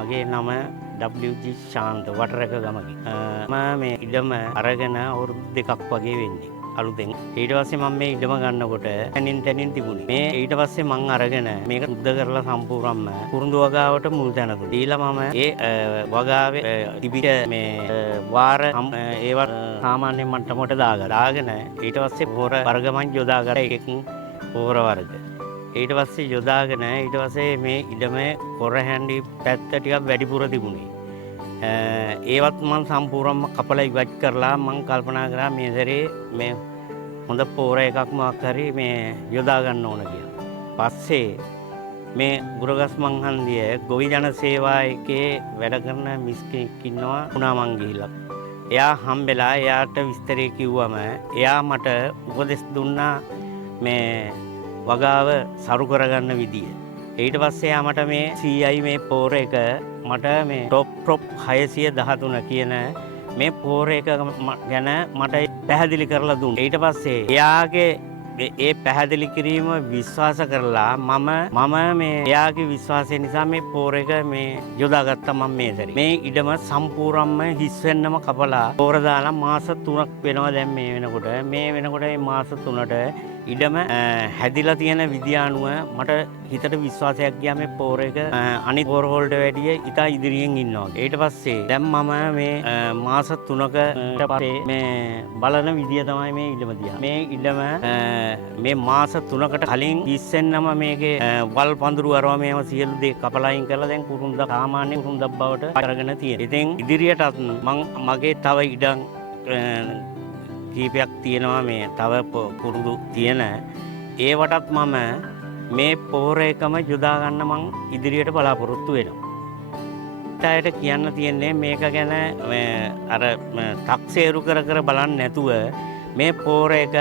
මගේ නම WG ශාන්ත වටරක ගමකි. මම මේ ඉඩම අරගෙන අවුරුදු 2ක් වගේ වෙන්නේ. අලුතෙන්. ඊට පස්සේ මම මේ ඉඩම ගන්නකොට තැනින් තිබුණේ. මේ ඊට පස්සේ මම අරගෙන මේක සුද්ධ කරලා සම්පූර්ණයෙන්ම කුරුඳු වගාවට මුල් තැන දුන්නා. ඊළඟ මම ඒ වගාවේ තිබිට මේ වාර ඒවත් සාමාන්‍ය මට්ටමකට දාගෙන ඊට පස්සේ පොර වර්ග මං යොදාගත්ත එකක් පොර වර්ග. ඊට පස්සේ යොදාගෙන ඊට පස්සේ මේ ඉඩමේ කොර හැන්ඩි පැත්ත ටිකක් වැඩිපුර තිබුණේ. ඒවත් මම සම්පූර්ණයෙන්ම කපලා ඉවත් කරලා මම කල්පනා කරා මේ සැරේ මේ හොඳ පොර එකක් මොකක් හරි මේ යොදා ගන්න ඕන කියලා. පස්සේ මේ ගුරගස් මංහන්දිය ගොවි ජන සේවා එකේ වැඩ කරන මිස් කෙනෙක් ඉන්නවා උනා මං ගිහිල්ලා. එයා හම්බෙලා එයාට විස්තරය කිව්වම එයා මට උපදෙස් දුන්නා මේ වගාව සරු කරගන්න විදිය. ඊට පස්සේ යා මට මේ CI මේ පෝර එක මට මේ ටොප් 613 කියන මේ පෝර එක ගැන මට පැහැදිලි කරලා දුන්නා. ඊට පස්සේ එයාගේ ඒ පැහැදිලි කිරීම විශ්වාස කරලා මම මේ එයාගේ විශ්වාසය නිසා මේ පෝර එක මේ යොදාගත්තා මම මේ සැරේ. මේ ඉඩම සම්පූර්ණයෙන්ම හිස් වෙන්නම කපලා පෝර දාලා මාස 3ක් වෙනවා දැන් මේ වෙනකොට. මේ වෙනකොට මේ මාස 3ට ඉඩම හැදිලා තියෙන විදිය අනුව මට හිතට විශ්වාසයක් ගියා මේ පෝර එක අනිත් පෝර වලට වැඩිය ඉතා ඉදිරියෙන් ඉන්නවා. ඊට පස්සේ දැන් මම මේ මාස 3ක පස්සේ මේ බලන විදිය තමයි මේ ඉඩම දිහා. මේ ඉඩම මේ මාස 3කට කලින් ඉස්සෙන්නම මේකේ වල් පඳුරු අරව මේව සියලු දේ කපලා අයින් කරලා දැන් කුරුඳක් සාමාන්‍ය කුරුඳක් බවට අරගෙන තියෙනවා. ඉතින් ඉදිරියටත් මගේ තව ඉඩම් කීපයක් තියෙනවා මේ තව කුරුඳු තියෙන ඒවටත් මම මේ පෝර එකම යොදා ගන්න මං ඉදිරියට බලාපොරොත්තු වෙනවා. ඊට කියන්න තියෙන්නේ මේක ගැන අර තක්සේරු කර බලන්න නැතුව මේ පෝර එක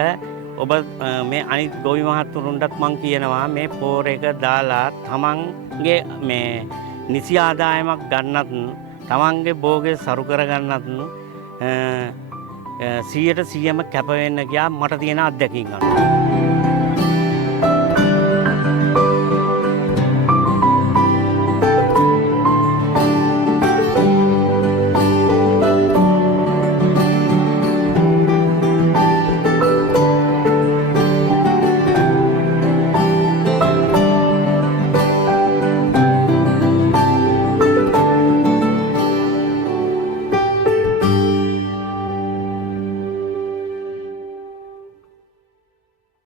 ඔබ මේ අනිත් ගොවි මහත්තුරුන්ටත් මං කියනවා මේ පෝර එක දාලා තමන්ගේ මේ නිසි ආදායමක් ගන්නත් තමන්ගේ භෝගේ සරු කරගන්නත් 100%ම කැප වෙන්න ගියා මට තියෙන අත්දැකීම් අනුව.